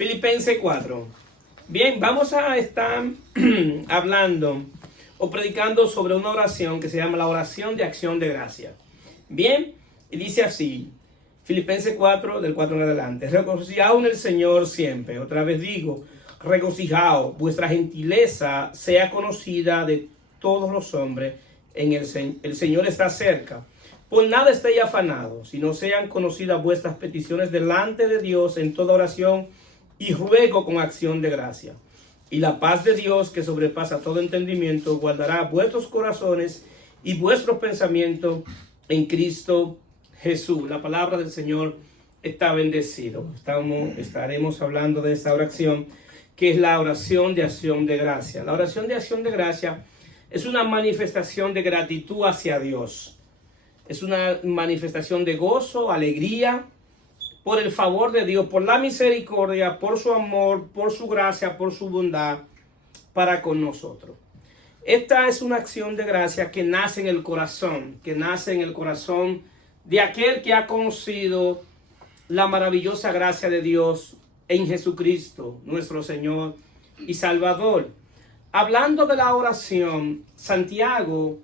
Filipenses 4. Bien, vamos a estar hablando o predicando sobre una oración que se llama la oración de acción de gracia. Bien, y dice así, Filipenses 4, del 4 en adelante. Regocijaos en el Señor siempre. Otra vez digo, regocijaos, vuestra gentileza sea conocida de todos los hombres. El Señor está cerca. Por nada estéis afanados, sino sean conocidas vuestras peticiones delante de Dios en toda oración y ruego con acción de gracia. Y la paz de Dios, que sobrepasa todo entendimiento, guardará vuestros corazones y vuestros pensamientos en Cristo Jesús. La palabra del Señor está bendecido. Estaremos hablando de esta oración, que es la oración de acción de gracia. La oración de acción de gracia es una manifestación de gratitud hacia Dios. Es una manifestación de gozo, alegría, por el favor de Dios, por la misericordia, por su amor, por su gracia, por su bondad para con nosotros. Esta es una acción de gracia que nace en el corazón, de aquel que ha conocido la maravillosa gracia de Dios en Jesucristo, nuestro Señor y Salvador. Hablando de la oración, Santiago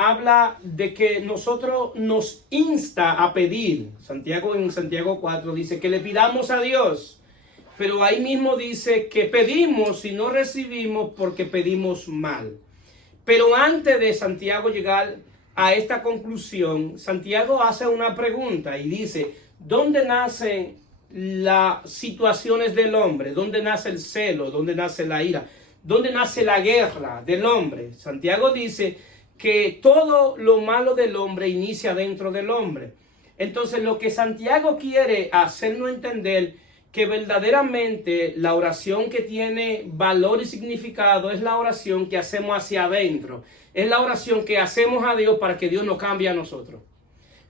habla de que nosotros nos insta a pedir. En Santiago 4 dice que le pidamos a Dios, pero ahí mismo dice que pedimos y no recibimos porque pedimos mal. Pero antes de Santiago llegar a esta conclusión, Santiago hace una pregunta y dice, ¿dónde nacen las situaciones del hombre? ¿Dónde nace el celo? ¿Dónde nace la ira? ¿Dónde nace la guerra del hombre? Santiago dice que todo lo malo del hombre inicia dentro del hombre. Entonces lo que Santiago quiere hacernos entender que verdaderamente la oración que tiene valor y significado es la oración que hacemos hacia adentro. Es la oración que hacemos a Dios para que Dios nos cambie a nosotros.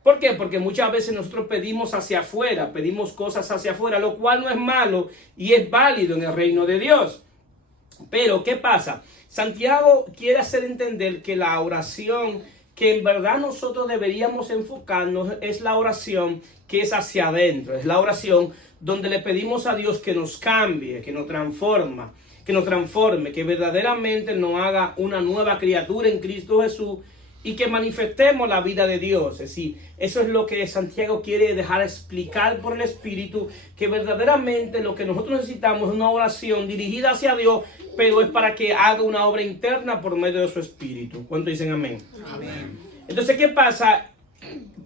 ¿Por qué? Porque muchas veces nosotros pedimos hacia afuera, pedimos cosas hacia afuera, lo cual no es malo y es válido en el reino de Dios. Pero ¿qué pasa? Santiago quiere hacer entender que la oración que en verdad nosotros deberíamos enfocarnos es la oración que es hacia adentro. Es la oración donde le pedimos a Dios que nos cambie, que nos transforme, que verdaderamente nos haga una nueva criatura en Cristo Jesús y que manifestemos la vida de Dios. Es decir, eso es lo que Santiago quiere dejar explicar por el Espíritu, que verdaderamente lo que nosotros necesitamos es una oración dirigida hacia Dios, pero es para que haga una obra interna por medio de su Espíritu. ¿Cuántos dicen amén? Amén. Entonces, ¿qué pasa?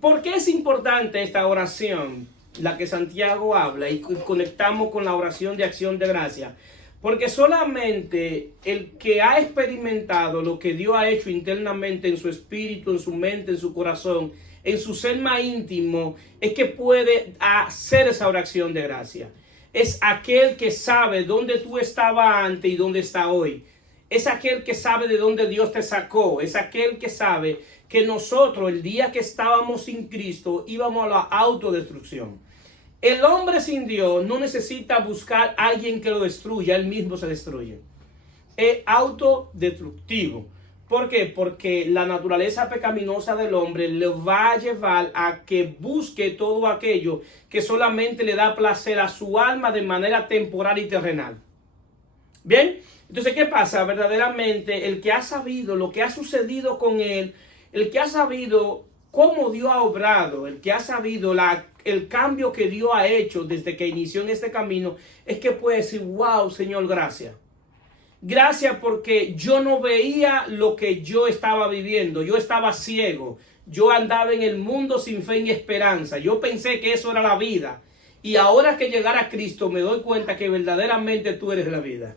¿Por qué es importante esta oración, la que Santiago habla, y conectamos con la oración de acción de gracia? Porque solamente el que ha experimentado lo que Dios ha hecho internamente en su espíritu, en su mente, en su corazón, en su ser más íntimo, es que puede hacer esa oración de gracia. Es aquel que sabe dónde tú estabas antes y dónde está hoy. Es aquel que sabe de dónde Dios te sacó. Es aquel que sabe que nosotros, el día que estábamos sin Cristo, íbamos a la autodestrucción. El hombre sin Dios no necesita buscar a alguien que lo destruya, él mismo se destruye. Es autodestructivo. ¿Por qué? Porque la naturaleza pecaminosa del hombre le va a llevar a que busque todo aquello que solamente le da placer a su alma de manera temporal y terrenal. Bien, entonces ¿qué pasa? Verdaderamente el que ha sabido lo que ha sucedido con él, el que ha sabido cómo Dios ha obrado, el que ha sabido el cambio que Dios ha hecho desde que inició en este camino, es que puede decir, wow, Señor, gracias. Gracias porque yo no veía lo que yo estaba viviendo. Yo estaba ciego. Yo andaba en el mundo sin fe ni esperanza. Yo pensé que eso era la vida. Y ahora que llegara a Cristo me doy cuenta que verdaderamente tú eres la vida.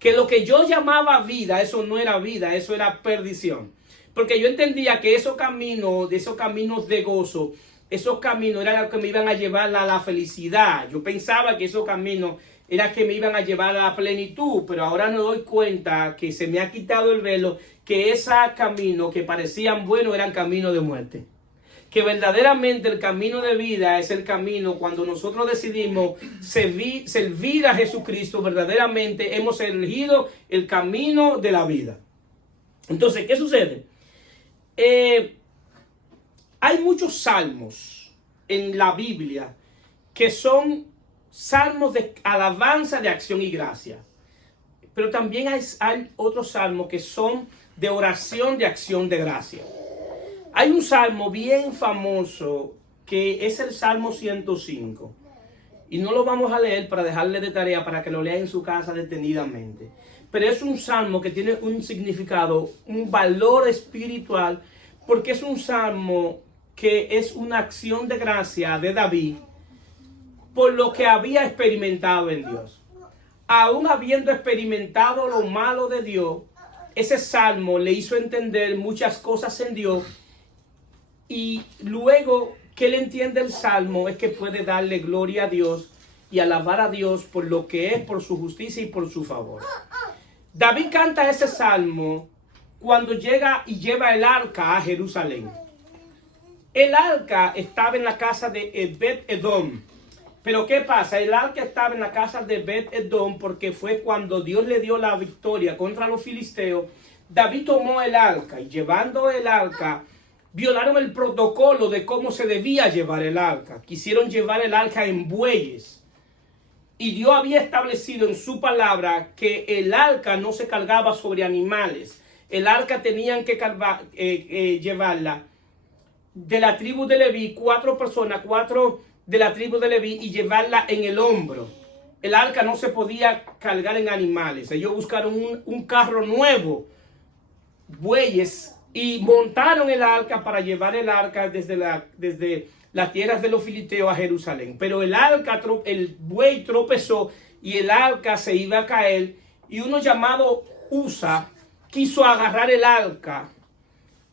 Que lo que yo llamaba vida, eso no era vida, eso era perdición. Porque yo entendía que esos caminos de gozo, esos caminos eran los que me iban a llevar a la felicidad. Yo pensaba que esos caminos eran que me iban a llevar a la plenitud, pero ahora me doy cuenta que se me ha quitado el velo, que esos caminos que parecían buenos eran caminos de muerte. Que verdaderamente el camino de vida es el camino cuando nosotros decidimos servir a Jesucristo, verdaderamente hemos elegido el camino de la vida. Entonces, ¿qué sucede? Hay muchos salmos en la Biblia que son salmos de alabanza, de acción y gracia. Pero también hay otros salmos que son de oración, de acción, de gracia. Hay un salmo bien famoso que es el Salmo 105. Y no lo vamos a leer para dejarle de tarea para que lo lea en su casa detenidamente. Pero es un salmo que tiene un significado, un valor espiritual, porque es un salmo que es una acción de gracia de David por lo que había experimentado en Dios. Aún habiendo experimentado lo malo de Dios, ese salmo le hizo entender muchas cosas en Dios, y luego que él entiende el salmo es que puede darle gloria a Dios y alabar a Dios por lo que es, por su justicia y por su favor. David canta ese salmo cuando llega y lleva el arca a Jerusalén. El arca estaba en la casa de Obed-Edom. Pero ¿qué pasa? El arca estaba en la casa de Obed-Edom porque fue cuando Dios le dio la victoria contra los filisteos. David tomó el arca y llevando el arca, violaron el protocolo de cómo se debía llevar el arca. Quisieron llevar el arca en bueyes. Y Dios había establecido en su palabra que el arca no se cargaba sobre animales. El arca tenían que llevarla de la tribu de Leví, 4 personas, 4 de la tribu de Leví, y llevarla en el hombro. El arca no se podía cargar en animales. Ellos buscaron un carro nuevo, bueyes, y montaron el arca para llevar el arca desde las tierras de los filisteos a Jerusalén. Pero el buey tropezó y el arca se iba a caer, y uno llamado Usa quiso agarrar el arca,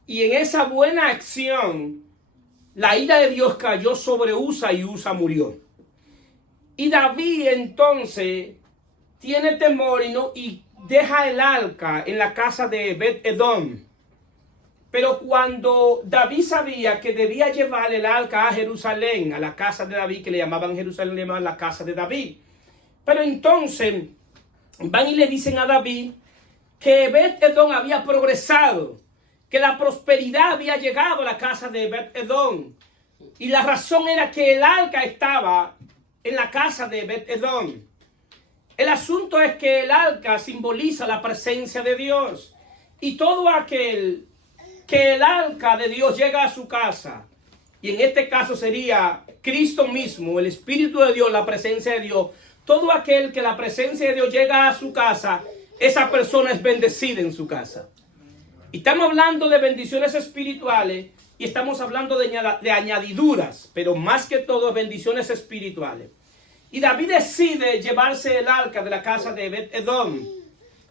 y en esa buena acción la ira de Dios cayó sobre Usa y Usa murió. Y David entonces tiene temor y deja el arca en la casa de Obed-Edom. Pero cuando David sabía que debía llevar el arca a Jerusalén, a la casa de David, que le llamaban Jerusalén, le llamaban la casa de David. Pero entonces van y le dicen a David que Obed-Edom había progresado, que la prosperidad había llegado a la casa de Obed-Edom. Y la razón era que el arca estaba en la casa de Obed-Edom. El asunto es que el arca simboliza la presencia de Dios. Y todo aquel que el arca de Dios llega a su casa, y en este caso sería Cristo mismo, el Espíritu de Dios, la presencia de Dios, todo aquel que la presencia de Dios llega a su casa, esa persona es bendecida en su casa. Y estamos hablando de bendiciones espirituales y estamos hablando de añadiduras, pero más que todo bendiciones espirituales. Y David decide llevarse el arca de la casa de Obed-Edom.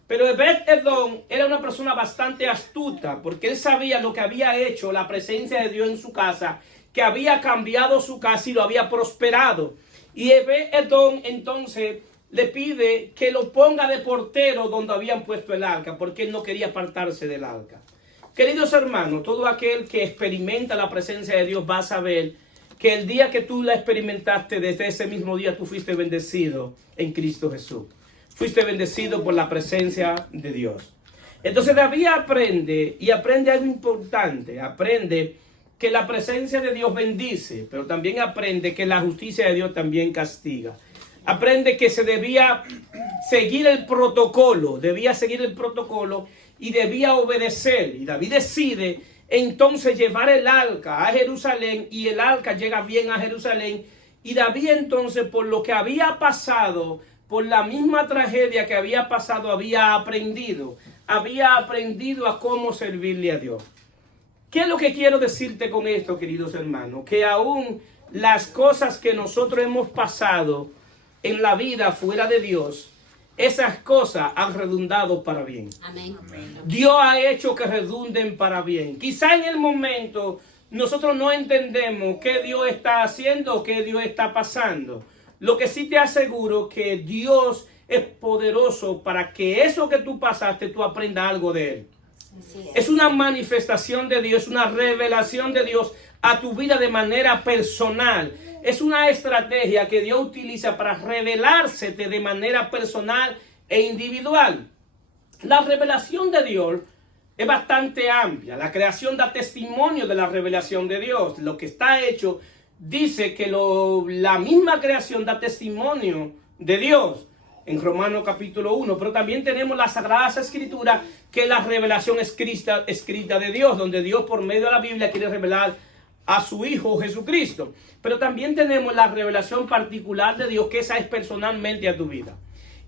Pero Obed-Edom era una persona bastante astuta, porque él sabía lo que había hecho la presencia de Dios en su casa, que había cambiado su casa y lo había prosperado. Y Obed-Edom entonces le pide que lo ponga de portero donde habían puesto el arca, porque él no quería apartarse del arca. Queridos hermanos, todo aquel que experimenta la presencia de Dios va a saber que el día que tú la experimentaste, desde ese mismo día tú fuiste bendecido en Cristo Jesús. Fuiste bendecido por la presencia de Dios. Entonces David aprende algo importante. Aprende que la presencia de Dios bendice, pero también aprende que la justicia de Dios también castiga. Aprende que se debía seguir el protocolo, y debía obedecer. Y David decide entonces llevar el arca a Jerusalén, y el arca llega bien a Jerusalén. Y David entonces, por lo que había pasado, por la misma tragedia que había pasado, había aprendido a cómo servirle a Dios. ¿Qué es lo que quiero decirte con esto, queridos hermanos? Que aún las cosas que nosotros hemos pasado en la vida fuera de Dios, esas cosas han redundado para bien. Amén. Dios ha hecho que redunden para bien. Quizá en el momento nosotros no entendemos qué Dios está haciendo, qué Dios está pasando. Lo que sí te aseguro que Dios es poderoso para que eso que tú pasaste, tú aprendas algo de Él. Es una manifestación de Dios, una revelación de Dios a tu vida de manera personal. Es una estrategia que Dios utiliza para revelársete de manera personal e individual. La revelación de Dios es bastante amplia. La creación da testimonio de la revelación de Dios. Lo que está hecho dice que la misma creación da testimonio de Dios en Romanos capítulo 1, pero también tenemos las Sagradas Escrituras, que es la revelación escrita de Dios, donde Dios por medio de la Biblia quiere revelar a su Hijo Jesucristo. Pero también tenemos la revelación particular de Dios, que esa es personalmente a tu vida.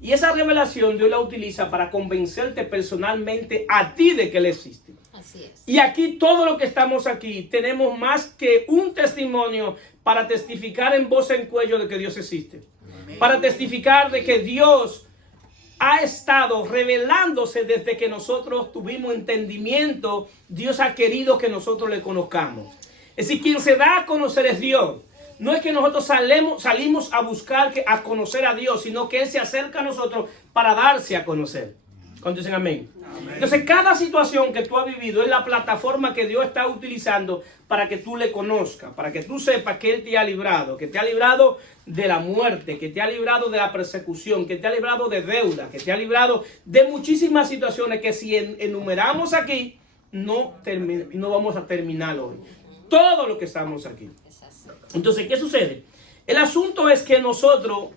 Y esa revelación Dios la utiliza para convencerte personalmente a ti de que Él existe. Así es. Y aquí todo lo que estamos aquí tenemos más que un testimonio para testificar en voz en cuello de que Dios existe. Amén. Para testificar de que Dios ha estado revelándose desde que nosotros tuvimos entendimiento. Dios ha querido que nosotros le conozcamos. Es decir, quien se da a conocer es Dios. No es que nosotros salimos a buscar a conocer a Dios, sino que Él se acerca a nosotros para darse a conocer. ¿Cuántos dicen amén? Amén. Entonces, cada situación que tú has vivido es la plataforma que Dios está utilizando para que tú le conozcas, para que tú sepas que Él te ha librado, que te ha librado de la muerte, que te ha librado de la persecución, que te ha librado de deuda, que te ha librado de muchísimas situaciones que si enumeramos aquí, no vamos a terminar hoy. Todo lo que estamos aquí. Entonces, ¿qué sucede? El asunto es que nosotros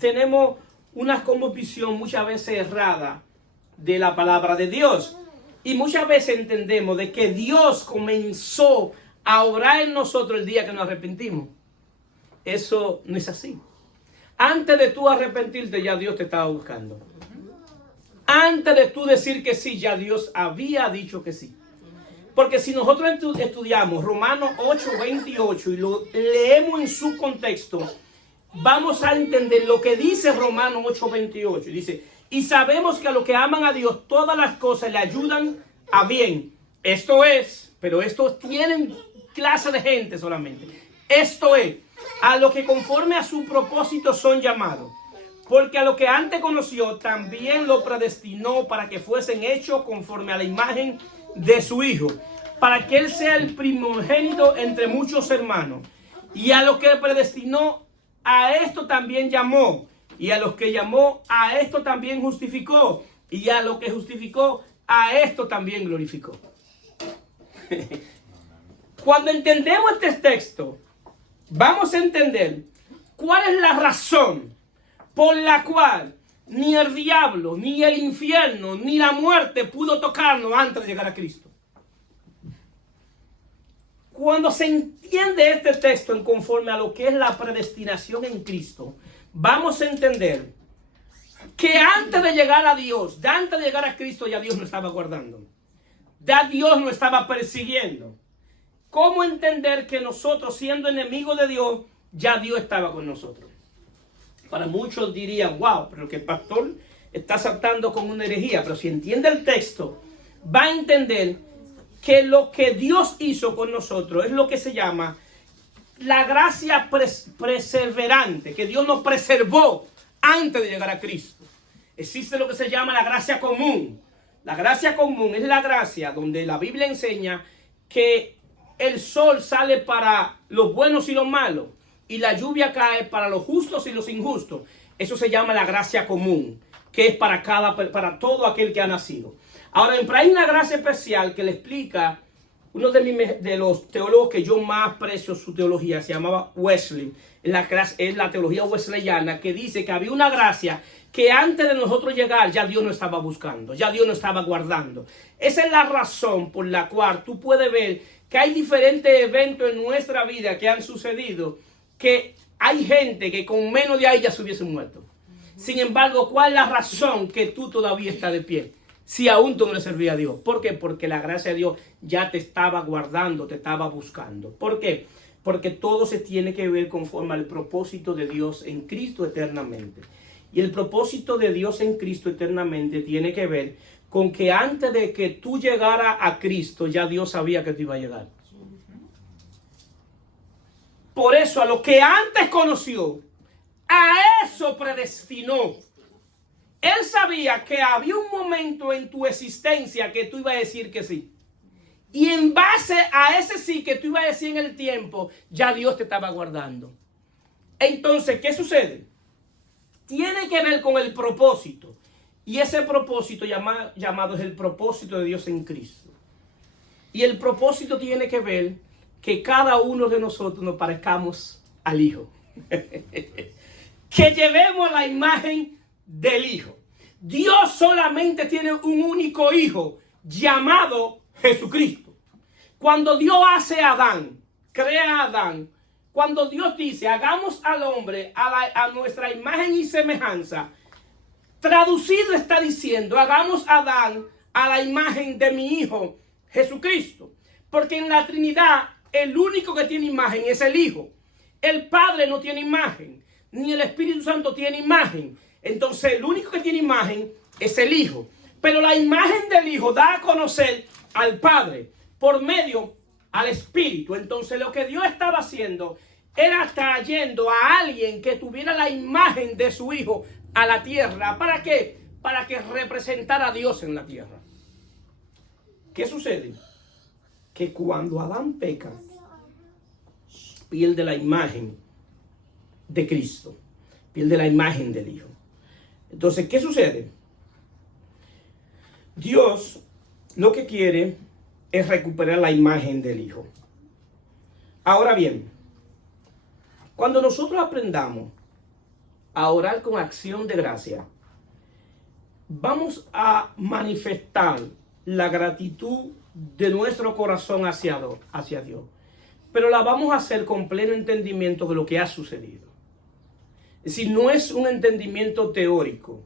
tenemos una como visión muchas veces errada de la palabra de Dios. Y muchas veces entendemos de que Dios comenzó a obrar en nosotros el día que nos arrepentimos. Eso no es así. Antes de tú arrepentirte, ya Dios te estaba buscando. Antes de tú decir que sí, ya Dios había dicho que sí. Porque si nosotros estudiamos Romanos 8:28 y lo leemos en su contexto, vamos a entender lo que dice Romanos 8:28. Dice, y sabemos que a los que aman a Dios, todas las cosas le ayudan a bien. Esto es, pero estos tienen clase de gente solamente. Esto es, a los que conforme a su propósito son llamados. Porque a los que antes conoció, también lo predestinó para que fuesen hechos conforme a la imagen de su Hijo, para que Él sea el primogénito entre muchos hermanos. Y a los que predestinó, a esto también llamó. Y a los que llamó, a esto también justificó. Y a los que justificó, a esto también glorificó. Cuando entendemos este texto, vamos a entender cuál es la razón por la cual ni el diablo, ni el infierno, ni la muerte pudo tocarnos antes de llegar a Cristo. Cuando se entiende este texto en conforme a lo que es la predestinación en Cristo, vamos a entender que antes de llegar a Dios, antes de llegar a Cristo, ya Dios nos estaba guardando. Ya Dios nos estaba persiguiendo. ¿Cómo entender que nosotros, siendo enemigos de Dios, ya Dios estaba con nosotros? Para muchos dirían, wow, pero que el pastor está saltando con una herejía. Pero si entiende el texto, va a entender que lo que Dios hizo con nosotros es lo que se llama la gracia perseverante, que Dios nos preservó antes de llegar a Cristo. Existe lo que se llama la gracia común. La gracia común es la gracia donde la Biblia enseña que el sol sale para los buenos y los malos, y la lluvia cae para los justos y los injustos. Eso se llama la gracia común, que es para todo aquel que ha nacido. Ahora, hay una gracia especial que le explica uno de los teólogos que yo más aprecio su teología, se llamaba Wesley. Es la teología wesleyana, que dice que había una gracia que antes de nosotros llegar ya Dios nos estaba buscando, ya Dios nos estaba guardando. Esa es la razón por la cual tú puedes ver que hay diferentes eventos en nuestra vida que han sucedido, que hay gente que con menos de ahí ya se hubiese muerto. Sin embargo, ¿cuál es la razón que tú todavía estás de pie? Si aún tú no le servías a Dios. ¿Por qué? Porque la gracia de Dios ya te estaba guardando, te estaba buscando. ¿Por qué? Porque todo se tiene que ver conforme al propósito de Dios en Cristo eternamente. Y el propósito de Dios en Cristo eternamente tiene que ver con que antes de que tú llegaras a Cristo, ya Dios sabía que tú ibas a llegar. Por eso, a lo que antes conoció, a eso predestinó. Él sabía que había un momento en tu existencia que tú ibas a decir que sí. Y en base a ese sí que tú ibas a decir en el tiempo, ya Dios te estaba guardando. Entonces, ¿qué sucede? Tiene que ver con el propósito. Y ese propósito llamado es el propósito de Dios en Cristo. Y el propósito tiene que ver que cada uno de nosotros nos parezcamos al Hijo. Que llevemos la imagen del Hijo. Dios solamente tiene un único Hijo llamado Jesucristo. Cuando Dios hace a Adán, crea a Adán, cuando Dios dice, hagamos al hombre a nuestra imagen y semejanza, traducido está diciendo, hagamos a Adán a la imagen de mi Hijo Jesucristo. Porque en la Trinidad, el único que tiene imagen es el Hijo. El Padre no tiene imagen, ni el Espíritu Santo tiene imagen. Entonces, el único que tiene imagen es el Hijo. Pero la imagen del Hijo da a conocer al Padre por medio al Espíritu. Entonces, lo que Dios estaba haciendo era trayendo a alguien que tuviera la imagen de su Hijo a la tierra. ¿Para qué? Para que representara a Dios en la tierra. ¿Qué sucede? Que cuando Adán peca, pierde la imagen de Cristo, pierde la imagen del Hijo. Entonces, ¿qué sucede? Dios lo que quiere es recuperar la imagen del Hijo. Ahora bien, cuando nosotros aprendamos a orar con acción de gracia, vamos a manifestar la gratitud de nuestro corazón hacia Dios. Pero la vamos a hacer con pleno entendimiento de lo que ha sucedido. Es decir, no es un entendimiento teórico.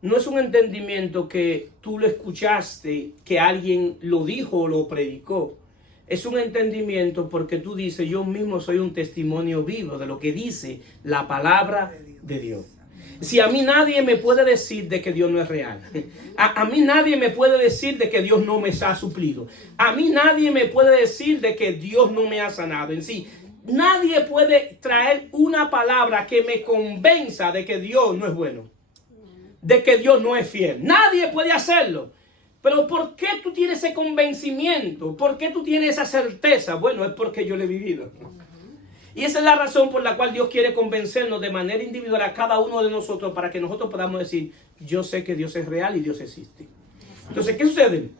No es un entendimiento que tú lo escuchaste, que alguien lo dijo o lo predicó. Es un entendimiento porque tú dices, yo mismo soy un testimonio vivo de lo que dice la palabra de Dios. Si a mí nadie me puede decir de que Dios no es real. A mí nadie me puede decir de que Dios no me ha suplido. A mí nadie me puede decir de que Dios no me ha sanado. En sí, nadie puede traer una palabra que me convenza de que Dios no es bueno, de que Dios no es fiel. Nadie puede hacerlo. Pero ¿por qué tú tienes ese convencimiento? ¿Por qué tú tienes esa certeza? Bueno, es porque yo lo he vivido. Y esa es la razón por la cual Dios quiere convencernos de manera individual a cada uno de nosotros para que nosotros podamos decir, yo sé que Dios es real y Dios existe. Entonces, ¿qué sucede?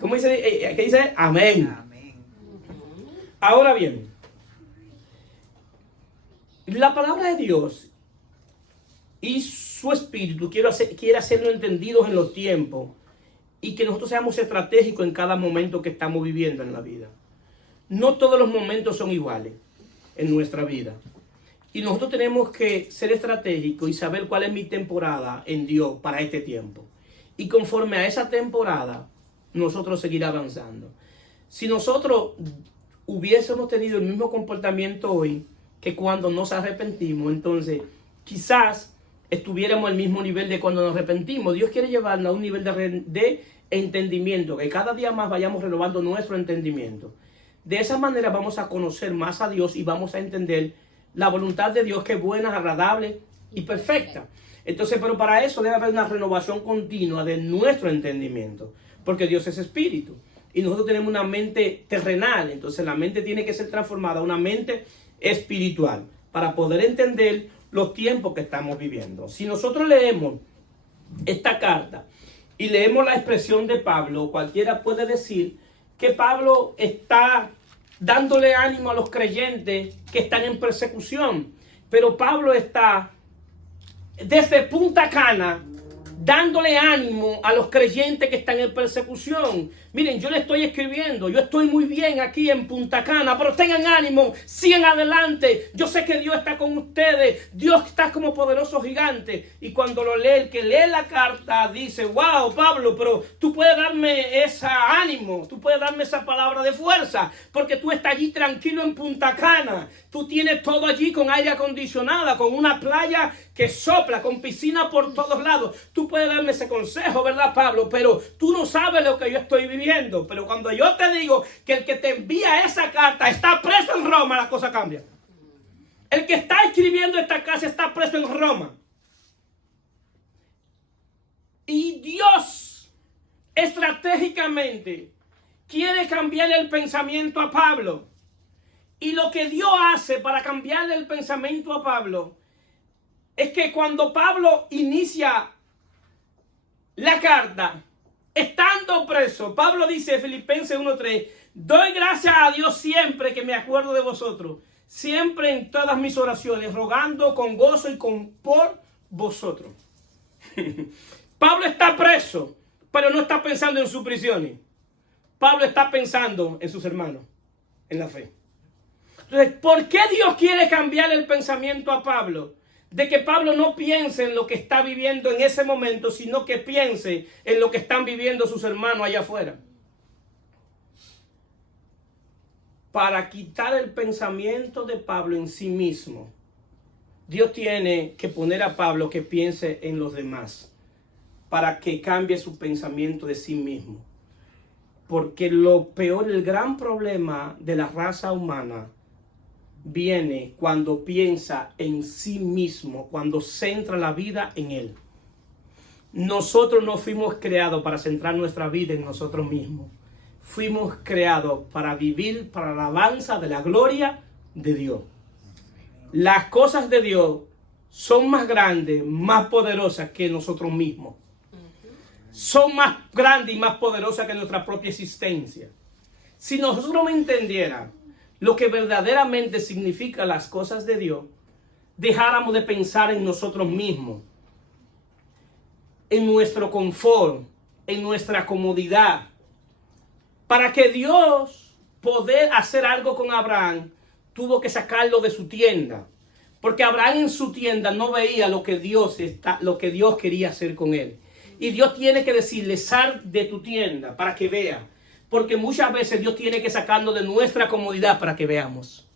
¿Cómo dice? ¿Qué dice? Amén. Amén. Ahora bien, la palabra de Dios y su Espíritu quiere hacernos entendidos en los tiempos y que nosotros seamos estratégicos en cada momento que estamos viviendo en la vida. No todos los momentos son iguales en nuestra vida. Y nosotros tenemos que ser estratégicos y saber cuál es mi temporada en Dios para este tiempo. Y conforme a esa temporada, nosotros seguir avanzando. Si nosotros hubiésemos tenido el mismo comportamiento hoy que cuando nos arrepentimos, entonces quizás estuviéramos al mismo nivel de cuando nos arrepentimos. Dios quiere llevarnos a un nivel de entendimiento, que cada día más vayamos renovando nuestro entendimiento. De esa manera vamos a conocer más a Dios y vamos a entender la voluntad de Dios, que es buena, agradable y perfecta. Entonces, pero para eso debe haber una renovación continua de nuestro entendimiento, porque Dios es espíritu y nosotros tenemos una mente terrenal. Entonces la mente tiene que ser transformada a una mente espiritual para poder entender los tiempos que estamos viviendo. Si nosotros leemos esta carta y leemos la expresión de Pablo, cualquiera puede decir que Pablo está dándole ánimo a los creyentes que están en persecución. Pero Pablo está desde Punta Cana dándole ánimo a los creyentes que están en persecución. Miren, yo le estoy escribiendo, yo estoy muy bien aquí en Punta Cana, pero tengan ánimo, sigan adelante. Yo sé que Dios está con ustedes, Dios está como poderoso gigante. Y cuando lo lee, el que lee la carta dice, wow, Pablo, pero tú puedes darme ese ánimo, tú puedes darme esa palabra de fuerza, porque tú estás allí tranquilo en Punta Cana. Tú tienes todo allí con aire acondicionado, con una playa que sopla, con piscina por todos lados. Tú puedes darme ese consejo, ¿verdad, Pablo? Pero tú no sabes lo que yo estoy viviendo. Pero cuando yo te digo que el que te envía esa carta está preso en Roma, la cosa cambia. El que está escribiendo esta carta está preso en Roma. Y Dios estratégicamente quiere cambiarle el pensamiento a Pablo. Y lo que Dios hace para cambiarle el pensamiento a Pablo es que cuando Pablo inicia la carta, estando preso, Pablo dice en Filipenses 1:3, Doy gracias a Dios siempre que me acuerdo de vosotros, siempre en todas mis oraciones, rogando con gozo y por vosotros. Pablo está preso, pero no está pensando en sus prisiones. Pablo está pensando en sus hermanos, en la fe. Entonces, ¿por qué Dios quiere cambiar el pensamiento a Pablo? De que Pablo no piense en lo que está viviendo en ese momento, sino que piense en lo que están viviendo sus hermanos allá afuera. Para quitar el pensamiento de Pablo en sí mismo, Dios tiene que poner a Pablo que piense en los demás, para que cambie su pensamiento de sí mismo. Porque lo peor, el gran problema de la raza humana viene cuando piensa en sí mismo, cuando centra la vida en él. Nosotros no fuimos creados para centrar nuestra vida en nosotros mismos. Fuimos creados para vivir para la alabanza de la gloria de Dios. Las cosas de Dios son más grandes, más poderosas que nosotros mismos. Son más grandes y más poderosas que nuestra propia existencia. Si nosotros no entendiéramos lo que verdaderamente significa las cosas de Dios, dejáramos de pensar en nosotros mismos, en nuestro confort, en nuestra comodidad. Para que Dios poder hacer algo con Abraham, tuvo que sacarlo de su tienda. Porque Abraham en su tienda no veía lo que Dios quería hacer con él. Y Dios tiene que decirle, sal de tu tienda para que vea. Porque muchas veces Dios tiene que sacarnos de nuestra comodidad para que veamos.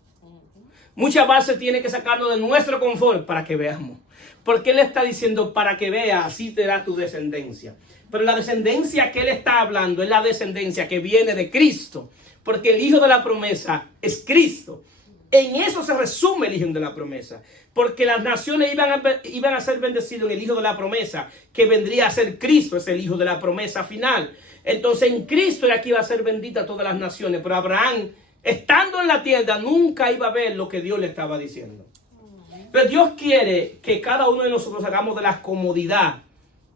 Muchas veces tiene que sacarnos de nuestro confort para que veamos. Porque Él está diciendo, para que veas, así te da tu descendencia. Pero la descendencia que Él está hablando es la descendencia que viene de Cristo. Porque el hijo de la promesa es Cristo. En eso se resume el hijo de la promesa. Porque las naciones iban a ser bendecidos en el hijo de la promesa, que vendría a ser Cristo, es el hijo de la promesa final. Entonces en Cristo era que iba a ser bendita todas las naciones. Pero Abraham, estando en la tienda, nunca iba a ver lo que Dios le estaba diciendo. Pero Dios quiere que cada uno de nosotros hagamos de la comodidad.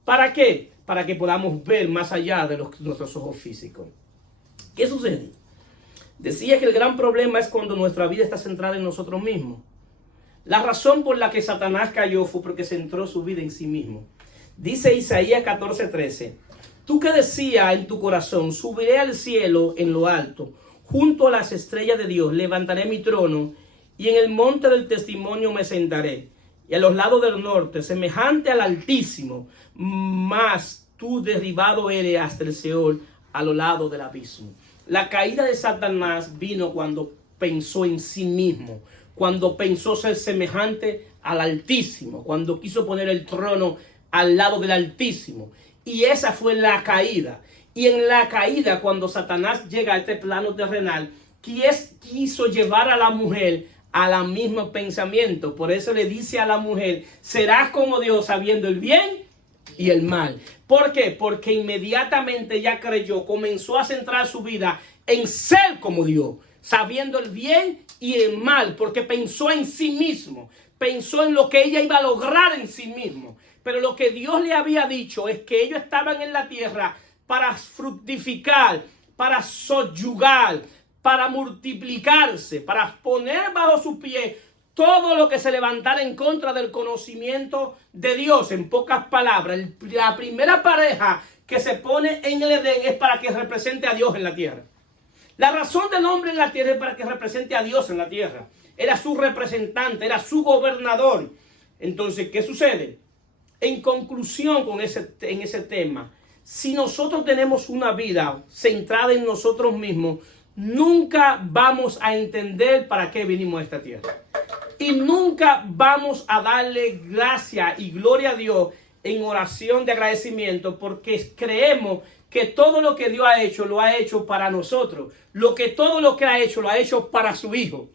¿Para qué? Para que podamos ver más allá de nuestros ojos físicos. ¿Qué sucede? Decía que el gran problema es cuando nuestra vida está centrada en nosotros mismos. La razón por la que Satanás cayó fue porque centró su vida en sí mismo. Dice Isaías 14:13. Tú que decías en tu corazón, subiré al cielo en lo alto, junto a las estrellas de Dios, levantaré mi trono, y en el monte del testimonio me sentaré, y a los lados del norte, semejante al Altísimo, mas tú derribado eres hasta el Seol, a los lados del abismo. La caída de Satanás vino cuando pensó en sí mismo, cuando pensó ser semejante al Altísimo, cuando quiso poner el trono al lado del Altísimo. Y esa fue la caída. Y en la caída, cuando Satanás llega a este plano terrenal, quiso llevar a la mujer a la mismo pensamiento. Por eso le dice a la mujer, serás como Dios sabiendo el bien y el mal. ¿Por qué? Porque inmediatamente ella creyó, comenzó a centrar su vida en ser como Dios, sabiendo el bien y el mal, porque pensó en sí mismo, pensó en lo que ella iba a lograr en sí mismo. Pero lo que Dios le había dicho es que ellos estaban en la tierra para fructificar, para soyugar, para multiplicarse, para poner bajo su pie todo lo que se levantara en contra del conocimiento de Dios. En pocas palabras, la primera pareja que se pone en el Edén es para que represente a Dios en la tierra. La razón del hombre en la tierra es para que represente a Dios en la tierra. Era su representante, era su gobernador. Entonces, ¿qué sucede? En conclusión en ese tema, si nosotros tenemos una vida centrada en nosotros mismos, nunca vamos a entender para qué vinimos a esta tierra. Y nunca vamos a darle gracia y gloria a Dios en oración de agradecimiento, porque creemos que todo lo que Dios ha hecho, lo ha hecho para nosotros. Todo lo que ha hecho, lo ha hecho para su Hijo.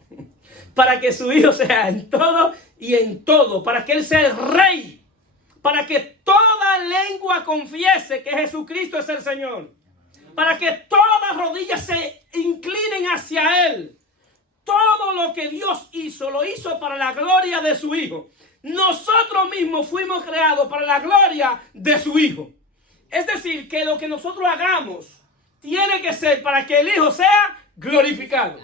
Para que su Hijo sea en todo y en todo. Para que Él sea el Rey. Para que toda lengua confiese que Jesucristo es el Señor. Para que todas rodillas se inclinen hacia Él. Todo lo que Dios hizo, lo hizo para la gloria de su Hijo. Nosotros mismos fuimos creados para la gloria de su Hijo. Es decir, que lo que nosotros hagamos tiene que ser para que el Hijo sea glorificado.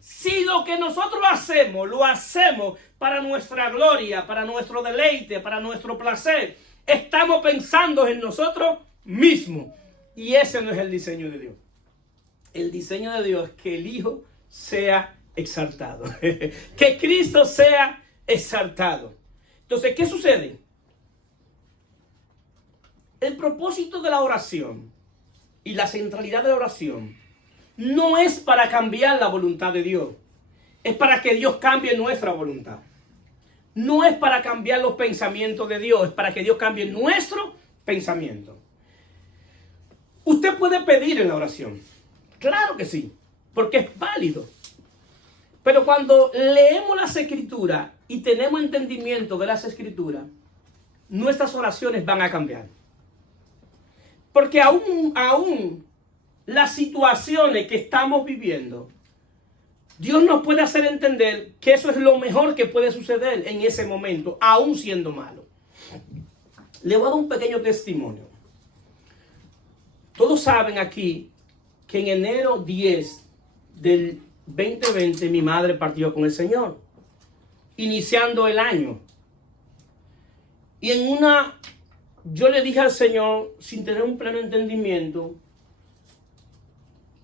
Si lo que nosotros hacemos, lo hacemos para nuestra gloria, para nuestro deleite, para nuestro placer, estamos pensando en nosotros mismos. Y ese no es el diseño de Dios. El diseño de Dios es que el Hijo sea exaltado. Que Cristo sea exaltado. Entonces, ¿qué sucede? El propósito de la oración y la centralidad de la oración no es para cambiar la voluntad de Dios. Es para que Dios cambie nuestra voluntad. No es para cambiar los pensamientos de Dios, es para que Dios cambie nuestro pensamiento. Usted puede pedir en la oración. Claro que sí, porque es válido. Pero cuando leemos las Escrituras y tenemos entendimiento de las Escrituras, nuestras oraciones van a cambiar. Porque aún las situaciones que estamos viviendo, Dios nos puede hacer entender que eso es lo mejor que puede suceder en ese momento, aún siendo malo. Le voy a dar un pequeño testimonio. Todos saben aquí que en enero 10 del 2020 mi madre partió con el Señor, iniciando el año. Y yo le dije al Señor, sin tener un pleno entendimiento,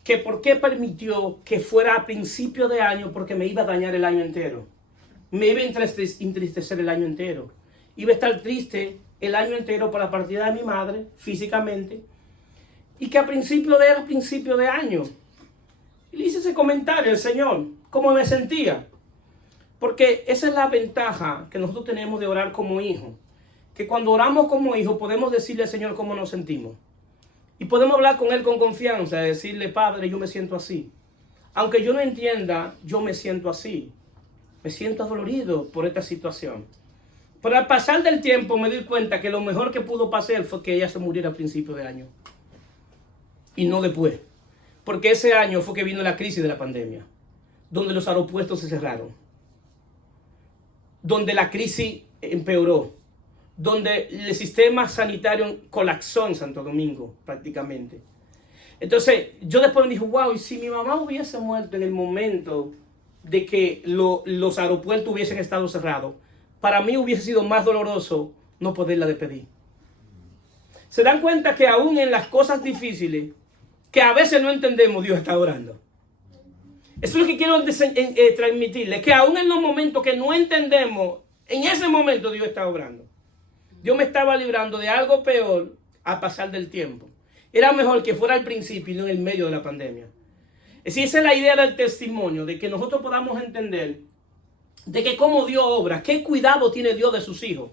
que por qué permitió que fuera a principio de año, porque me iba a dañar el año entero. Me iba a entristecer el año entero. Iba a estar triste el año entero por la partida de mi madre, físicamente. Y que a principio de año. Y le hice ese comentario al Señor, cómo me sentía. Porque esa es la ventaja que nosotros tenemos de orar como hijos. Que cuando oramos como hijos podemos decirle al Señor cómo nos sentimos. Y podemos hablar con Él con confianza, decirle, Padre, yo me siento así. Aunque yo no entienda, yo me siento así. Me siento adolorido por esta situación. Pero al pasar del tiempo me di cuenta que lo mejor que pudo pasar fue que ella se muriera a principio de año. Y no después. Porque ese año fue que vino la crisis de la pandemia. Donde los aeropuertos se cerraron. Donde la crisis empeoró. Donde el sistema sanitario colapsó en Santo Domingo, prácticamente. Entonces, yo después me dije, wow, y si mi mamá hubiese muerto en el momento de que los aeropuertos hubiesen estado cerrados, para mí hubiese sido más doloroso no poderla despedir. Se dan cuenta que aún en las cosas difíciles, que a veces no entendemos, Dios está orando. Eso es lo que quiero transmitirles, que aún en los momentos que no entendemos, en ese momento Dios está obrando. Dios me estaba librando de algo peor a pasar del tiempo. Era mejor que fuera al principio y no en el medio de la pandemia. Es decir, esa es la idea del testimonio, de que nosotros podamos entender de que cómo Dios obra, qué cuidado tiene Dios de sus hijos,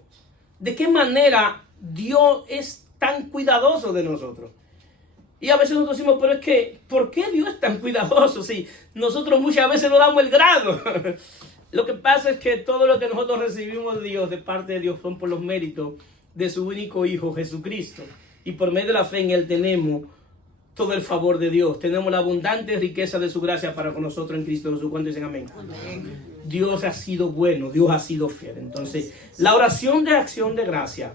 de qué manera Dios es tan cuidadoso de nosotros. Y a veces nosotros decimos, pero es que, ¿por qué Dios es tan cuidadoso? Si nosotros muchas veces no damos el grado. Lo que pasa es que todo lo que nosotros recibimos de Dios, de parte de Dios, son por los méritos de su único Hijo, Jesucristo. Y por medio de la fe en Él tenemos todo el favor de Dios. Tenemos la abundante riqueza de su gracia para con nosotros en Cristo Jesús. ¿Cuántos dicen amén? Amén. Dios ha sido bueno, Dios ha sido fiel. Entonces, la oración de acción de gracia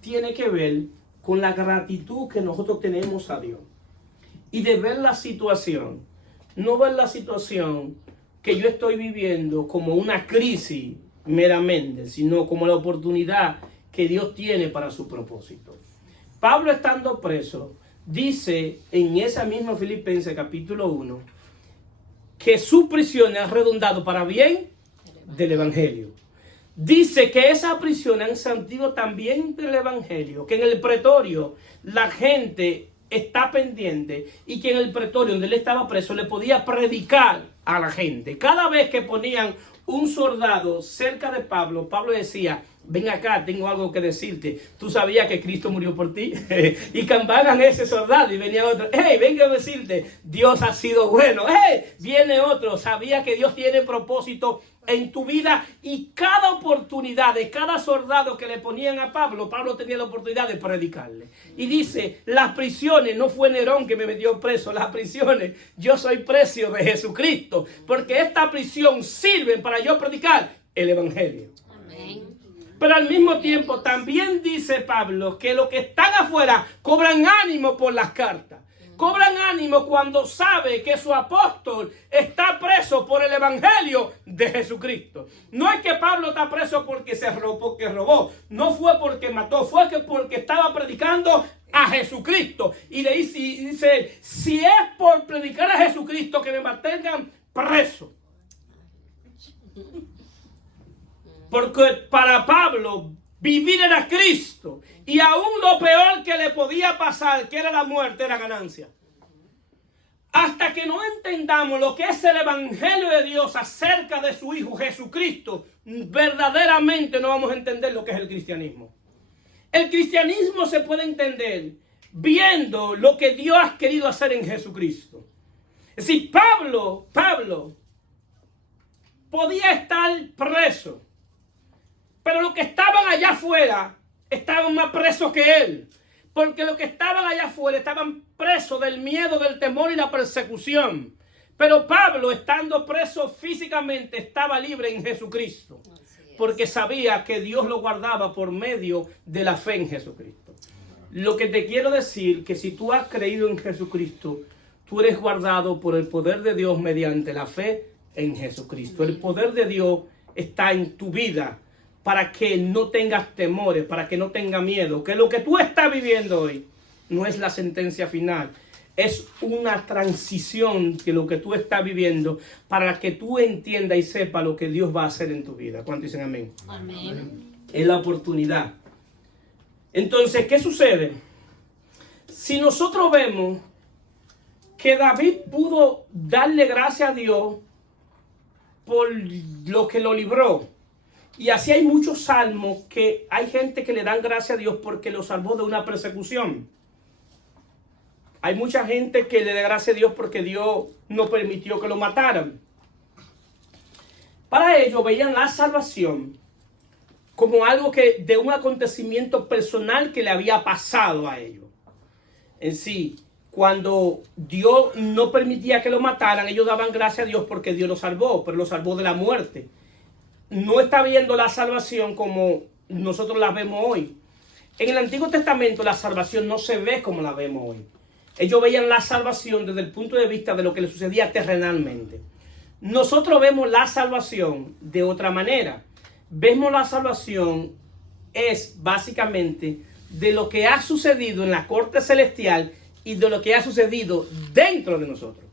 tiene que ver con la gratitud que nosotros tenemos a Dios. Y de ver la situación, no ver la situación que yo estoy viviendo como una crisis meramente, sino como la oportunidad que Dios tiene para su propósito. Pablo, estando preso, dice en esa misma Filipenses capítulo 1 que su prisión ha redundado para bien del Evangelio. Dice que esa prisión han sentido también del Evangelio, que en el pretorio la gente está pendiente y que en el pretorio donde él estaba preso le podía predicar a la gente. Cada vez que ponían un soldado cerca de Pablo, Pablo decía, ven acá, tengo algo que decirte. ¿Tú sabías que Cristo murió por ti? Y campaban ese soldado y venía otro. ¡Hey, venga a decirte! Dios ha sido bueno. ¡Hey! Viene otro. Sabía que Dios tiene propósito en tu vida, y cada oportunidad de cada soldado que le ponían a Pablo, Pablo tenía la oportunidad de predicarle. Y dice, las prisiones, no fue Nerón que me metió preso, las prisiones, yo soy preso de Jesucristo, porque esta prisión sirve para yo predicar el Evangelio. Amén. Pero al mismo tiempo también dice Pablo que los que están afuera cobran ánimo por las cartas. cobran ánimo cuando sabe que su apóstol está preso por el evangelio de Jesucristo. No es que Pablo está preso porque robó, no fue porque mató, fue porque estaba predicando a Jesucristo. Y le dice, si es por predicar a Jesucristo que me mantengan preso. Porque para Pablo vivir era Cristo. Y aún lo peor que le podía pasar, que era la muerte, era ganancia. Hasta que no entendamos lo que es el evangelio de Dios acerca de su Hijo Jesucristo, verdaderamente no vamos a entender lo que es el cristianismo. El cristianismo se puede entender viendo lo que Dios ha querido hacer en Jesucristo. Es decir, Pablo podía estar preso, pero los que estaban allá afuera estaban más presos que él. Porque los que estaban allá afuera estaban presos del miedo, del temor y la persecución. Pero Pablo, estando preso físicamente, estaba libre en Jesucristo. Porque sabía que Dios lo guardaba por medio de la fe en Jesucristo. Lo que te quiero decir, que si tú has creído en Jesucristo, tú eres guardado por el poder de Dios mediante la fe en Jesucristo. El poder de Dios está en tu vida para que no tengas temores, para que no tengas miedo. Que lo que tú estás viviendo hoy no es la sentencia final. Es una transición que lo que tú estás viviendo para que tú entiendas y sepas lo que Dios va a hacer en tu vida. ¿Cuántos dicen amén? Amén. Es la oportunidad. Entonces, ¿qué sucede? Si nosotros vemos que David pudo darle gracias a Dios por lo que lo libró. Y así hay muchos salmos que hay gente que le dan gracias a Dios porque lo salvó de una persecución. Hay mucha gente que le da gracias a Dios porque Dios no permitió que lo mataran. Para ellos veían la salvación como algo que de un acontecimiento personal que le había pasado a ellos. En sí, cuando Dios no permitía que lo mataran, ellos daban gracias a Dios porque Dios lo salvó, pero lo salvó de la muerte. No está viendo la salvación como nosotros la vemos hoy. En el Antiguo Testamento la salvación no se ve como la vemos hoy. Ellos veían la salvación desde el punto de vista de lo que les sucedía terrenalmente. Nosotros vemos la salvación de otra manera. Vemos la salvación es básicamente de lo que ha sucedido en la corte celestial y de lo que ha sucedido dentro de nosotros.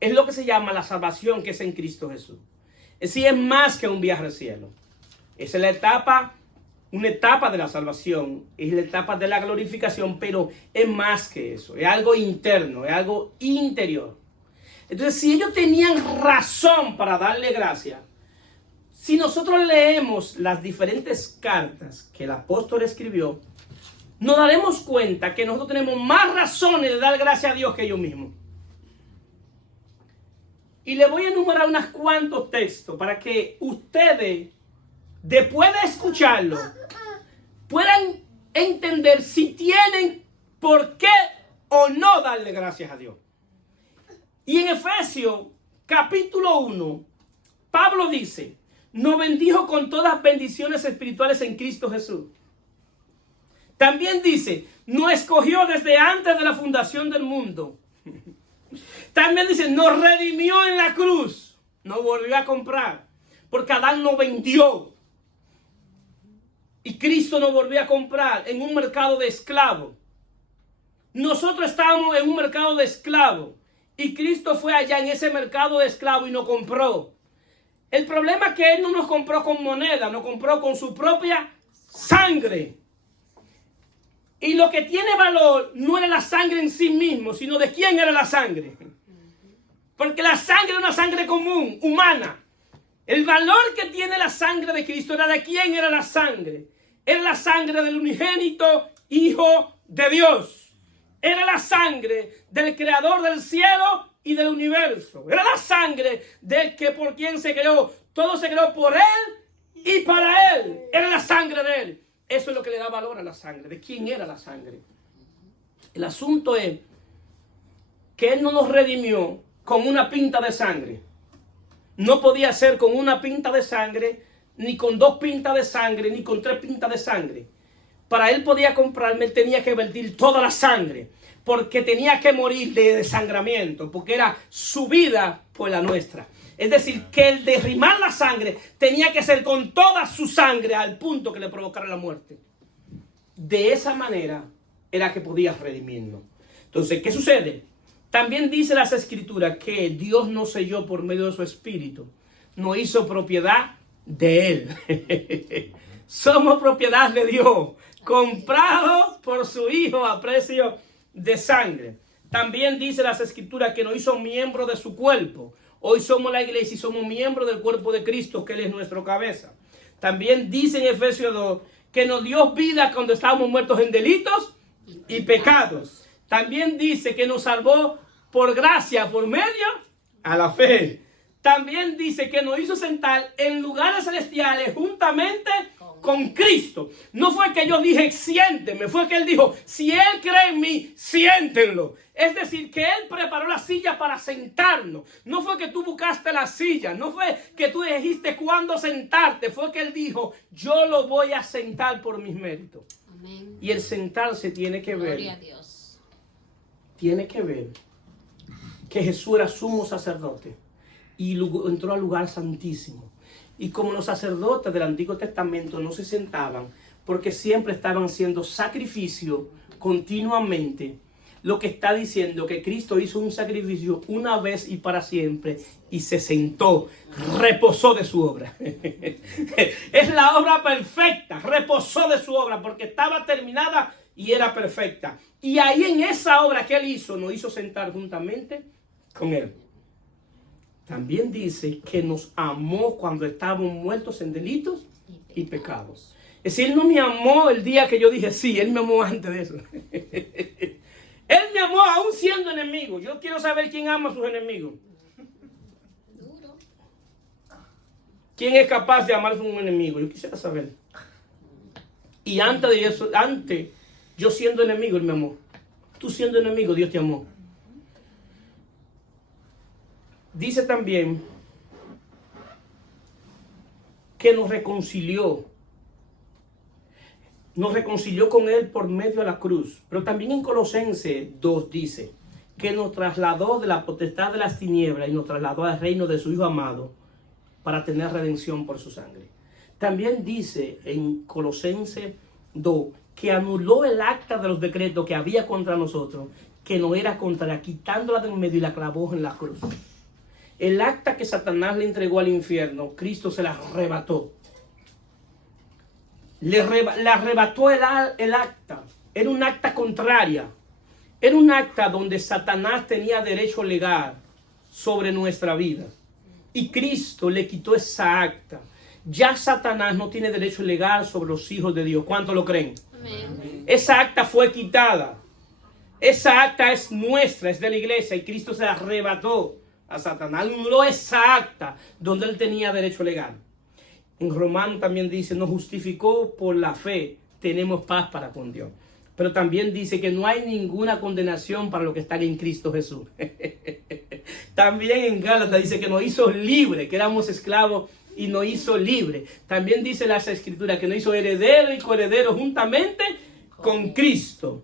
Es lo que se llama la salvación que es en Cristo Jesús. Sí, es más que un viaje al cielo. Esa es la etapa, una etapa de la salvación. Es la etapa de la glorificación, pero es más que eso. Es algo interno, es algo interior. Entonces, si ellos tenían razón para darle gracias, si nosotros leemos las diferentes cartas que el apóstol escribió, nos daremos cuenta que nosotros tenemos más razones de dar gracias a Dios que ellos mismos. Y le voy a enumerar unos cuantos textos para que ustedes, después de escucharlo, puedan entender si tienen por qué o no darle gracias a Dios. Y en Efesios capítulo 1, Pablo dice, nos bendijo con todas bendiciones espirituales en Cristo Jesús. También dice, nos escogió desde antes de la fundación del mundo. También dice, nos redimió en la cruz. Nos volvió a comprar. Porque Adán nos vendió. Y Cristo nos volvió a comprar en un mercado de esclavos. Nosotros estábamos en un mercado de esclavos. Y Cristo fue allá en ese mercado de esclavos y nos compró. El problema es que Él no nos compró con moneda. Nos compró con su propia sangre. Y lo que tiene valor no era la sangre en sí mismo, sino de quién era la sangre. Porque la sangre es una sangre común, humana. El valor que tiene la sangre de Cristo era de quién era la sangre. Era la sangre del unigénito Hijo de Dios. Era la sangre del Creador del cielo y del universo. Era la sangre del que por quien se creó. Todo se creó por Él y para Él. Era la sangre de Él. Eso es lo que le da valor a la sangre. ¿De quién era la sangre? El asunto es que Él no nos redimió con una pinta de sangre. No podía ser con una pinta de sangre, ni con 2 pintas de sangre, ni con 3 pintas de sangre. para él podía comprarme, él tenía que vertir toda la sangre, porque tenía que morir de desangramiento, porque era su vida por la nuestra. Es decir, que el derramar la sangre tenía que ser con toda su sangre al punto que le provocara la muerte. De esa manera era que podía redimirnos. Entonces, ¿qué sucede? También dice las Escrituras que Dios nos selló por medio de su Espíritu, nos hizo propiedad de Él. Somos propiedad de Dios, comprados por su Hijo a precio de sangre. También dice las Escrituras que nos hizo miembros de su cuerpo. Hoy somos la iglesia y somos miembros del cuerpo de Cristo, que Él es nuestro cabeza. También dice en Efesios 2 que nos dio vida cuando estábamos muertos en delitos y pecados. También dice que nos salvó por gracia, por medio a la fe. También dice que nos hizo sentar en lugares celestiales juntamente con Cristo. No fue que yo dije, siénteme, fue que Él dijo, si Él cree en mí, siéntenlo. Es decir, que Él preparó la silla para sentarnos. No fue que tú buscaste la silla, no fue que tú dijiste cuándo sentarte, fue que Él dijo, yo lo voy a sentar por mis méritos. Amén. Y el sentarse tiene que ver, gloria a Dios, tiene que ver que Jesús era sumo sacerdote y entró al lugar santísimo. Y como los sacerdotes del Antiguo Testamento no se sentaban, porque siempre estaban haciendo sacrificio continuamente, lo que está diciendo que Cristo hizo un sacrificio una vez y para siempre, y se sentó, reposó de su obra. Es la obra perfecta, reposó de su obra, porque estaba terminada y era perfecta. Y ahí en esa obra que Él hizo, nos hizo sentar juntamente con Él. También dice que nos amó cuando estábamos muertos en delitos y pecados. Es decir, Él no me amó el día que yo dije sí, Él me amó antes de eso. Él me amó aún siendo enemigo. Yo quiero saber quién ama a sus enemigos. ¿Quién es capaz de amar a un enemigo? Yo quisiera saber. Y antes de eso, antes, yo siendo enemigo, Él me amó. Tú siendo enemigo, Dios te amó. Dice también que nos reconcilió con Él por medio de la cruz. Pero también en Colosenses 2 dice que nos trasladó de la potestad de las tinieblas y nos trasladó al reino de su Hijo amado para tener redención por su sangre. También dice en Colosenses 2 que anuló el acta de los decretos que había contra nosotros, que no era contra, quitándola de en medio y la clavó en la cruz. El acta que Satanás le entregó al infierno, Cristo se la arrebató. Le arrebató el acta. Era un acta contraria. Era un acta donde Satanás tenía derecho legal sobre nuestra vida. Y Cristo le quitó esa acta. Ya Satanás no tiene derecho legal sobre los hijos de Dios. ¿Cuántos lo creen? Amén. Esa acta fue quitada. Esa acta es nuestra, es de la iglesia. Y Cristo se la arrebató a Satanás. Anuló esa acta donde él tenía derecho legal. En Romano también dice, nos justificó por la fe, tenemos paz para con Dios. Pero también dice que no hay ninguna condenación para los que están en Cristo Jesús. También en Gálatas dice que nos hizo libre, que éramos esclavos y nos hizo libre. También dice las Escrituras que nos hizo heredero y coheredero juntamente con Cristo.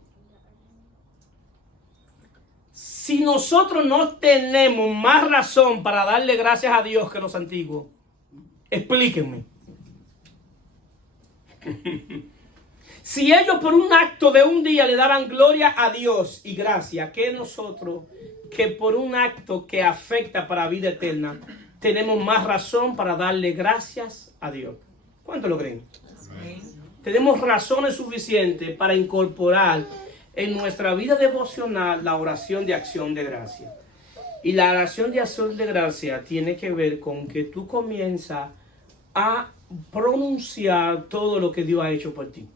Si nosotros no tenemos más razón para darle gracias a Dios que los antiguos, explíquenme. Si ellos por un acto de un día le daban gloria a Dios y gracia, que nosotros, que por un acto que afecta para vida eterna, tenemos más razón para darle gracias a Dios. ¿Cuánto lo creen? Sí. Tenemos razones suficientes para incorporar en nuestra vida devocional la oración de acción de gracia. Y la oración de acción de gracia tiene que ver con que tú comienzas a pronunciar todo lo que Dios ha hecho por ti.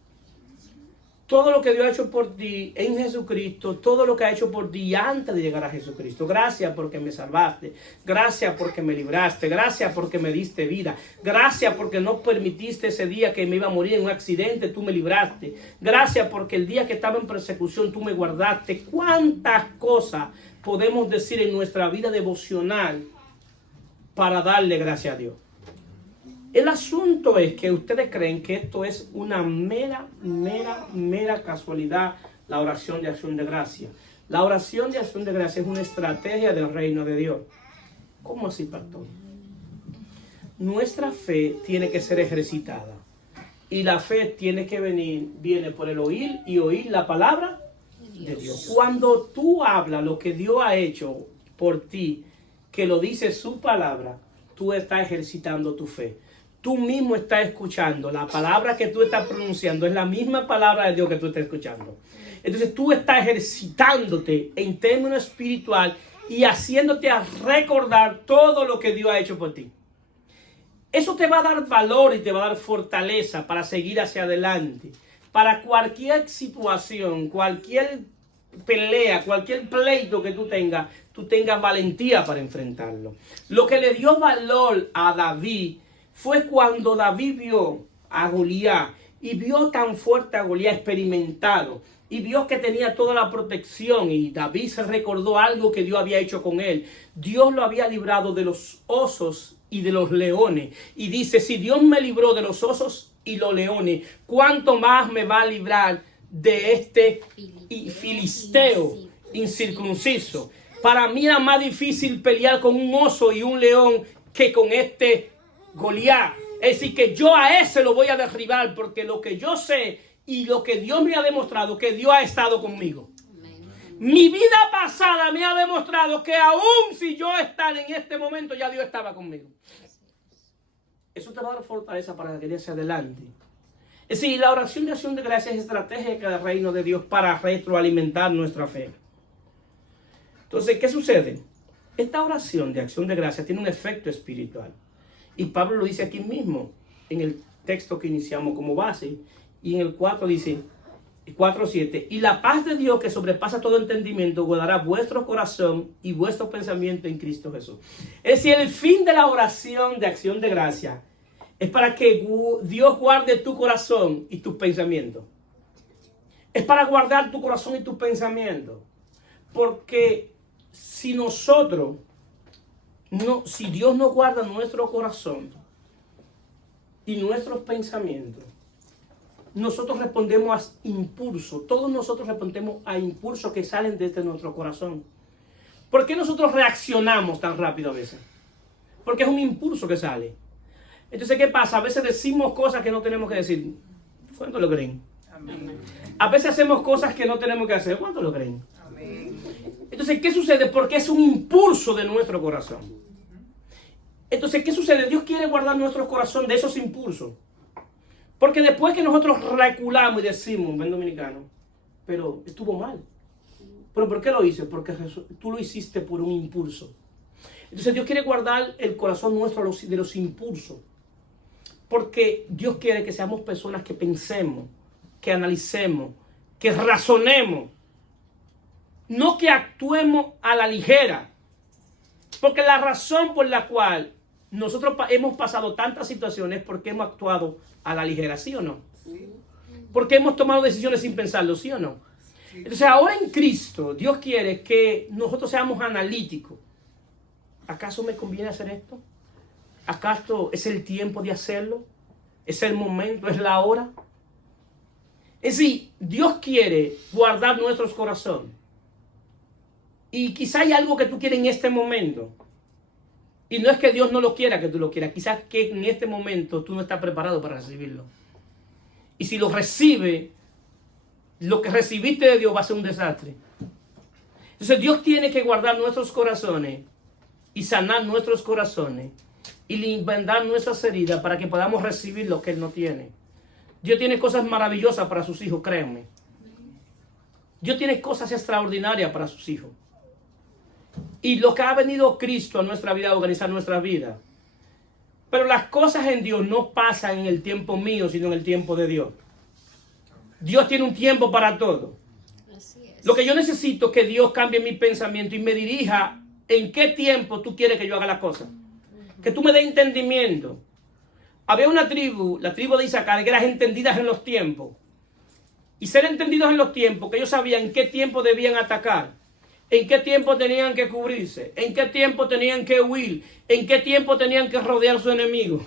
Todo lo que Dios ha hecho por ti en Jesucristo, todo lo que ha hecho por ti antes de llegar a Jesucristo. Gracias porque me salvaste, gracias porque me libraste, gracias porque me diste vida, gracias porque no permitiste ese día que me iba a morir en un accidente, tú me libraste, gracias porque el día que estaba en persecución tú me guardaste. ¿Cuántas cosas podemos decir en nuestra vida devocional para darle gracias a Dios? El asunto es que ustedes creen que esto es una mera casualidad, la oración de acción de gracia. La oración de acción de gracia es una estrategia del reino de Dios. ¿Cómo así, pastor? Nuestra fe tiene que ser ejercitada. Y la fe viene por el oír y oír la palabra de Dios. Cuando tú hablas lo que Dios ha hecho por ti, que lo dice su palabra, tú estás ejercitando tu fe. Tú mismo estás escuchando. La palabra que tú estás pronunciando es la misma palabra de Dios que tú estás escuchando. Entonces tú estás ejercitándote en términos espiritual y haciéndote a recordar todo lo que Dios ha hecho por ti. Eso te va a dar valor y te va a dar fortaleza para seguir hacia adelante. Para cualquier situación, cualquier pelea, cualquier pleito que tú tengas valentía para enfrentarlo. Lo que le dio valor a David fue cuando David vio a Goliat y vio tan fuerte a Goliat experimentado y vio que tenía toda la protección, y David se recordó algo que Dios había hecho con él. Dios lo había librado de los osos y de los leones, y dice: si Dios me libró de los osos y los leones, ¿cuánto más me va a librar de este filisteo incircunciso? Para mí era más difícil pelear con un oso y un león que con este Goliat. Es decir, que yo a ese lo voy a derribar, porque lo que yo sé y lo que Dios me ha demostrado, que Dios ha estado conmigo. Mi vida pasada me ha demostrado que aún si yo estaba en este momento, ya Dios estaba conmigo. Eso te va a dar fortaleza para seguir hacia adelante. Es decir, la oración de acción de gracias es estratégica del reino de Dios para retroalimentar nuestra fe. Entonces, ¿qué sucede? Esta oración de acción de gracias tiene un efecto espiritual. Y Pablo lo dice aquí mismo, en el texto que iniciamos como base. Y en el 4 dice, 4:7, y la paz de Dios que sobrepasa todo entendimiento guardará vuestro corazón y vuestro pensamiento en Cristo Jesús. Es decir, el fin de la oración de acción de gracia es para que Dios guarde tu corazón y tus pensamientos. Es para guardar tu corazón y tus pensamientos. Porque si Dios no guarda nuestro corazón y nuestros pensamientos, nosotros respondemos a impulsos. Todos nosotros respondemos a impulsos que salen desde nuestro corazón. ¿Por qué nosotros reaccionamos tan rápido a veces? Porque es un impulso que sale. Entonces, ¿qué pasa? A veces decimos cosas que no tenemos que decir. ¿Cuánto lo creen? Amén. A veces hacemos cosas que no tenemos que hacer. ¿Cuánto lo creen? Amén. Entonces, ¿qué sucede? Porque es un impulso de nuestro corazón. Entonces, ¿qué sucede? Dios quiere guardar nuestro corazón de esos impulsos. Porque después que nosotros reculamos y decimos, buen dominicano, pero estuvo mal. ¿Pero por qué lo hice? Porque tú lo hiciste por un impulso. Entonces Dios quiere guardar el corazón nuestro de los impulsos. Porque Dios quiere que seamos personas que pensemos, que analicemos, que razonemos. No que actuemos a la ligera. Porque la razón por la cual nosotros hemos pasado tantas situaciones porque hemos actuado a la ligera, ¿sí o no? Sí. Porque hemos tomado decisiones sin pensarlo, ¿sí o no? Sí. Entonces ahora en Cristo, Dios quiere que nosotros seamos analíticos. ¿Acaso me conviene hacer esto? ¿Acaso es el tiempo de hacerlo? ¿Es el momento? ¿Es la hora? Es decir, Dios quiere guardar nuestros corazones. Y quizá hay algo que tú quieres en este momento. Y no es que Dios no lo quiera que tú lo quieras. Quizás que en este momento tú no estás preparado para recibirlo. Y si lo recibes, lo que recibiste de Dios va a ser un desastre. Entonces Dios tiene que guardar nuestros corazones y sanar nuestros corazones y vendar nuestras heridas para que podamos recibir lo que Él no tiene. Dios tiene cosas maravillosas para sus hijos, créanme. Dios tiene cosas extraordinarias para sus hijos. Y lo que ha venido Cristo a nuestra vida, a organizar nuestra vida. Pero las cosas en Dios no pasan en el tiempo mío, sino en el tiempo de Dios. Dios tiene un tiempo para todo. Así es. Lo que yo necesito es que Dios cambie mi pensamiento y me dirija en qué tiempo tú quieres que yo haga las cosas. Que tú me des entendimiento. Había una tribu, la tribu de Isaacar, que eran entendidas en los tiempos. Y ser entendidos en los tiempos, que ellos sabían en qué tiempo debían atacar. ¿En qué tiempo tenían que cubrirse? ¿En qué tiempo tenían que huir? ¿En qué tiempo tenían que rodear a su enemigo?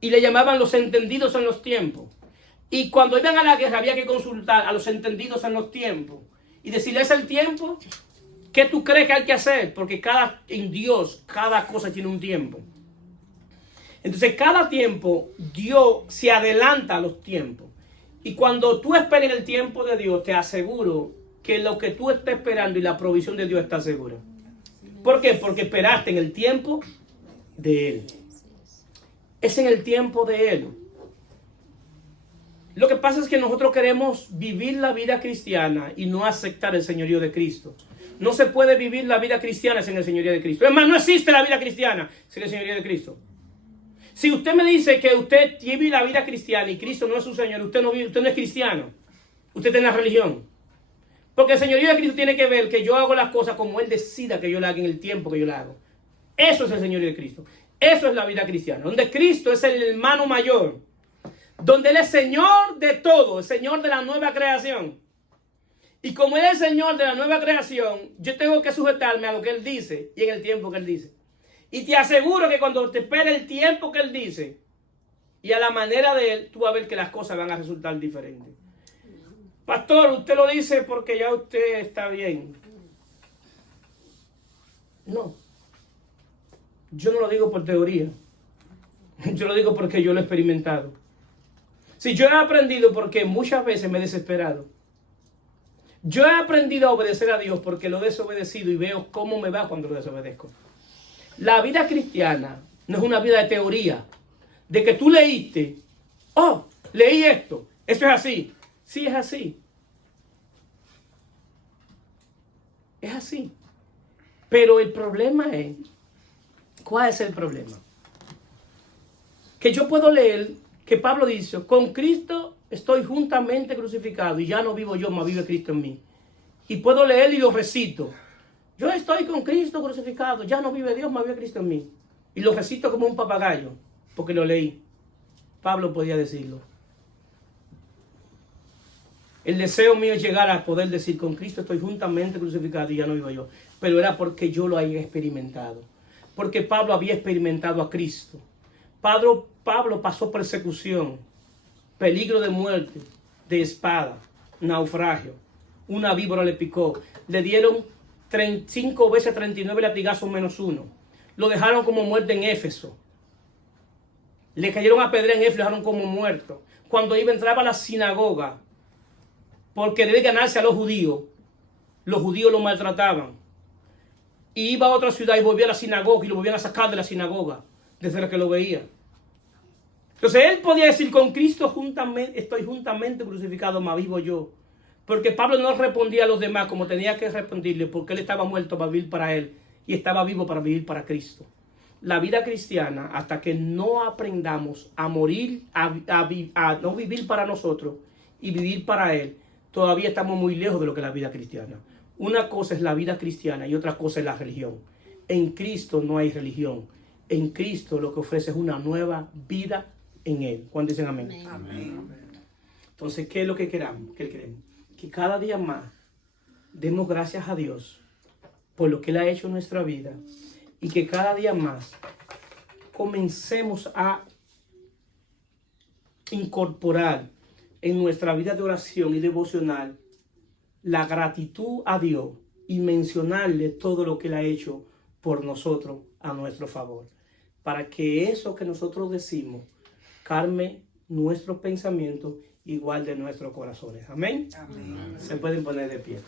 y le llamaban los entendidos en los tiempos. Y cuando iban a la guerra había que consultar a los entendidos en los tiempos y decirles, ¿es el tiempo? ¿Qué tú crees que hay que hacer? Porque en Dios cada cosa tiene un tiempo. Entonces cada tiempo Dios se adelanta a los tiempos. Y cuando tú esperes el tiempo de Dios, te aseguro que lo que tú estás esperando y la provisión de Dios está segura. ¿Por qué? Porque esperaste en el tiempo de Él. Es en el tiempo de Él. Lo que pasa es que nosotros queremos vivir la vida cristiana y no aceptar el señorío de Cristo. No se puede vivir la vida cristiana sin el señorío de Cristo. Es más, no existe la vida cristiana sin el señorío de Cristo. Si usted me dice que usted vive la vida cristiana y Cristo no es su Señor, usted no es cristiano. Usted tiene la religión. Porque el señorío de Cristo tiene que ver que yo hago las cosas como Él decida que yo la haga en el tiempo que yo la hago. Eso es el señorío de Cristo. Eso es la vida cristiana. Donde Cristo es el hermano mayor. Donde Él es Señor de todo. El Señor de la nueva creación. Y como Él es el Señor de la nueva creación, yo tengo que sujetarme a lo que Él dice y en el tiempo que Él dice. Y te aseguro que cuando te espere el tiempo que Él dice y a la manera de Él, tú vas a ver que las cosas van a resultar diferentes. Pastor, usted lo dice porque ya usted está bien. No. Yo no lo digo por teoría. Yo lo digo porque yo lo he experimentado. Si yo he aprendido porque muchas veces me he desesperado. Yo he aprendido a obedecer a Dios porque lo he desobedecido y veo cómo me va cuando lo desobedezco. La vida cristiana no es una vida de teoría, de que tú leíste, leí esto, eso es así. Sí, es así. Es así. Pero el problema es, ¿cuál es el problema? Que yo puedo leer que Pablo dice, con Cristo estoy juntamente crucificado y ya no vivo yo, mas vive Cristo en mí. Y puedo leer y lo recito. Yo estoy con Cristo crucificado, ya no vive Dios, mas vive Cristo en mí. Y lo recito como un papagayo, porque lo leí. Pablo podía decirlo. El deseo mío es llegar a poder decir, con Cristo estoy juntamente crucificado y ya no vivo yo. Pero era porque yo lo había experimentado. Porque Pablo había experimentado a Cristo. Pablo pasó persecución, peligro de muerte, de espada, naufragio. Una víbora le picó. Le dieron 5 veces 39 latigazos menos 1. Lo dejaron como muerto en Éfeso. Le cayeron a pedra en Éfeso, lo dejaron como muerto. Cuando entraba a la sinagoga, por querer ganarse a los judíos lo maltrataban. Y iba a otra ciudad y volvía a la sinagoga y lo volvían a sacar de la sinagoga, desde la que lo veía. Entonces él podía decir, con Cristo estoy juntamente crucificado, mas vivo yo. Porque Pablo no respondía a los demás como tenía que responderle, porque él estaba muerto para vivir para él y estaba vivo para vivir para Cristo. La vida cristiana, hasta que no aprendamos a morir, a no vivir para nosotros y vivir para Él, todavía estamos muy lejos de lo que es la vida cristiana. Una cosa es la vida cristiana y otra cosa es la religión. En Cristo no hay religión. En Cristo lo que ofrece es una nueva vida en Él. ¿Cuántos dicen amén? Amén. Entonces, ¿qué es lo que queremos? ¿Qué queremos? Que cada día más demos gracias a Dios por lo que Él ha hecho en nuestra vida y que cada día más comencemos a incorporar en nuestra vida de oración y devocional la gratitud a Dios y mencionarle todo lo que Él ha hecho por nosotros a nuestro favor, para que eso que nosotros decimos calme nuestros pensamientos igual de nuestros corazones. Amén. Amén. Se pueden poner de pie.